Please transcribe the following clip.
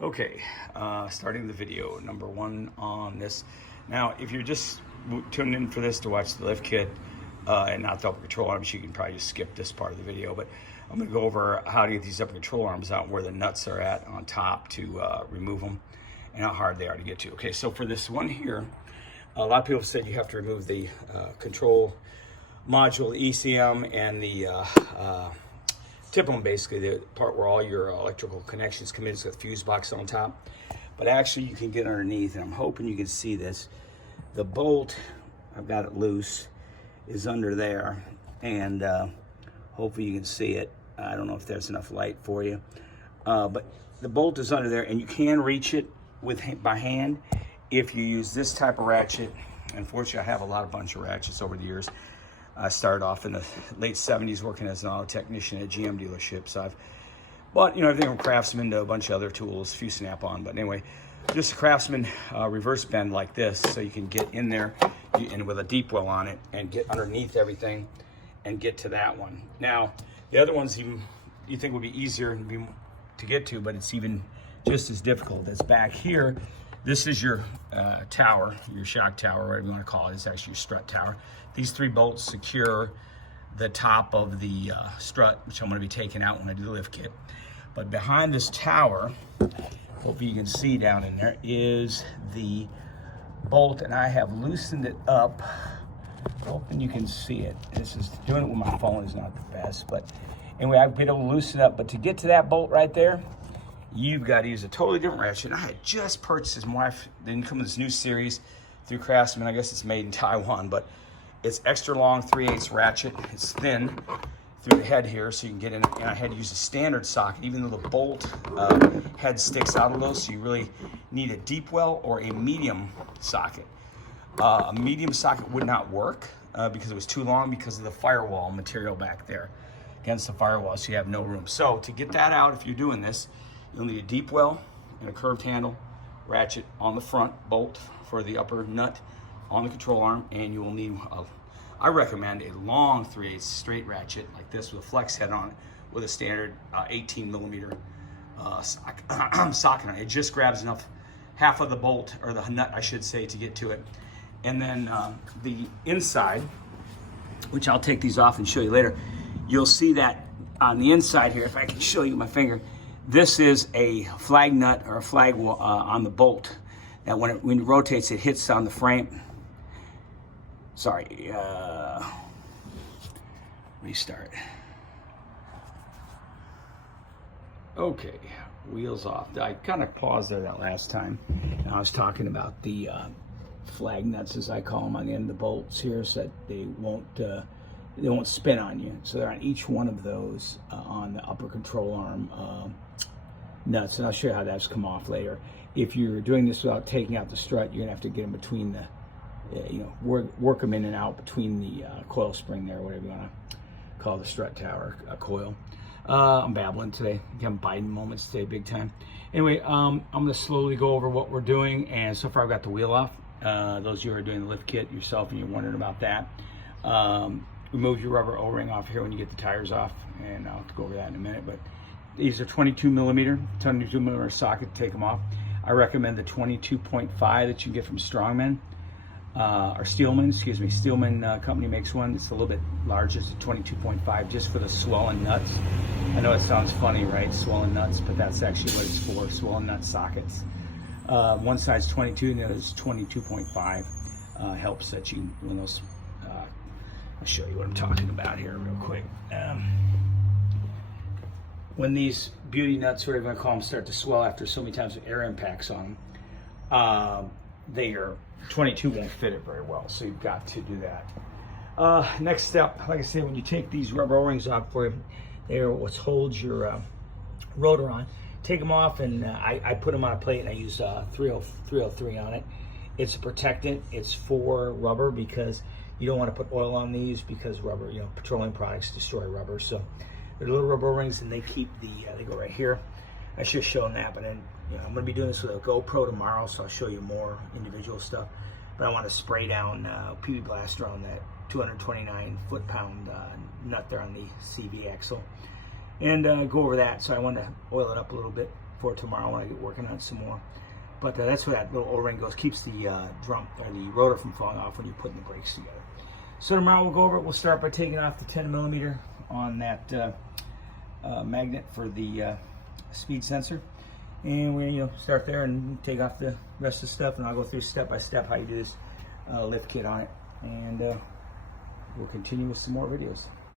Okay, starting the video, number one on this. Now, if you're just tuning in for this to watch the lift kit and not the upper control arms, you can probably just skip this part of the video. But I'm going to go over how to get these upper control arms out, where the nuts are at on top to remove them, and how hard they are to get to. Okay, so for this one here, a lot of people said you have to remove the control module, the ECM, and the tip them, basically the part where all your electrical connections come in. It's got the fuse box on top, but actually you can get underneath, and I'm hoping you can see this. The bolt, I've got it loose, is under there, and hopefully you can see it. I don't know if there's enough light for you, but the bolt is under there, and you can reach it by hand if you use this type of ratchet. Unfortunately, I have a bunch of ratchets over the years. I started off in the late 70s working as an auto technician at GM dealerships. I've bought, everything from Craftsman to a bunch of other tools, a few Snap-on, but anyway, just a Craftsman reverse bend like this, so you can get in there and with a deep well on it and get underneath everything and get to that one. Now, the other ones even you think would be easier to get to, but it's even just as difficult. It's back here. This is your tower, your shock tower, whatever you want to call it. It's actually your strut tower. These three bolts secure the top of the strut, which I'm going to be taking out when I do the lift kit. But behind this tower, hopefully you can see down in there, is the bolt, and I have loosened it up. Hoping you can see it. Doing it with my phone is not the best, but anyway, I've been able to loosen it up. But to get to that bolt right there, you've got to use a totally different ratchet. I had just purchased this. My wife didn't come with this new series through Craftsman. I guess it's made in Taiwan, but it's extra long 3/8 ratchet. It's thin through the head here, so you can get in. And I had to use a standard socket, even though the bolt head sticks out a little. So you really need a deep well or a medium socket. A medium socket would not work because it was too long because of the firewall material back there against the firewall, so you have no room. So to get that out, if you're doing this, you'll need a deep well and a curved handle ratchet on the front bolt for the upper nut on the control arm, and you will need, I recommend a long 3/8 straight ratchet like this with a flex head on it with a standard 18 millimeter socket on it. It just grabs enough, half of the bolt, or the nut I should say, to get to it. And then the inside, which I'll take these off and show you later, you'll see that on the inside here, if I can show you my finger, this is a flag nut or a flag on the bolt that when it rotates, it hits on the frame. Sorry, restart. Okay, wheels off. I kind of paused there that last time, and I was talking about the flag nuts, as I call them, on the end of the bolts here, so that they won't spin on you. So they're on each one of those on the upper control arm nuts, and I'll show you how that's come off later. If you're doing this without taking out the strut, you're gonna have to get in between the, work them in and out between the coil spring there, whatever you wanna call the strut tower coil. I'm babbling today. I'm Biden moments today, big time. Anyway, I'm gonna slowly go over what we're doing, and so far I've got the wheel off. Those of you who are doing the lift kit yourself and you're wondering about that, remove your rubber O-ring off here when you get the tires off, and I'll go over that in a minute. But these are 22 millimeter socket to take them off. I recommend the 22.5 that you can get from Strongman, or Steelman, excuse me. Steelman company makes one. It's a little bit larger. It's a 22.5 just for the swollen nuts. I know it sounds funny, right? Swollen nuts, but that's actually what it's for, swollen nut sockets. One side's 22 and the other's 22.5. Helps that you, when those, I'll show you what I'm talking about here real quick. When these beauty nuts, whatever you want to call them, start to swell after so many times with air impacts on them, they are 22 won't fit it very well, so you've got to do that. Next step, like I said, when you take these rubber O-rings off for you, they're what holds your rotor on. Take them off, and I put them on a plate, and I use 303 on it. It's a protectant. It's for rubber because you don't want to put oil on these because rubber, petroleum products destroy rubber. So they're little rubber rings, and they keep they go right here. I should have shown that, but then I'm going to be doing this with a GoPro tomorrow, so I'll show you more individual stuff. But I want to spray down PB Blaster on that 229 foot-pound nut there on the CV axle, and go over that. So I want to oil it up a little bit for tomorrow when I get working on it some more. But that's where that little O-ring goes. Keeps the drum or the rotor from falling off when you're putting the brakes together. So tomorrow we'll go over it. We'll start by taking off the 10mm on that magnet for the speed sensor, and we start there and take off the rest of the stuff, and I'll go through step by step how you do this lift kit on it, and we'll continue with some more videos.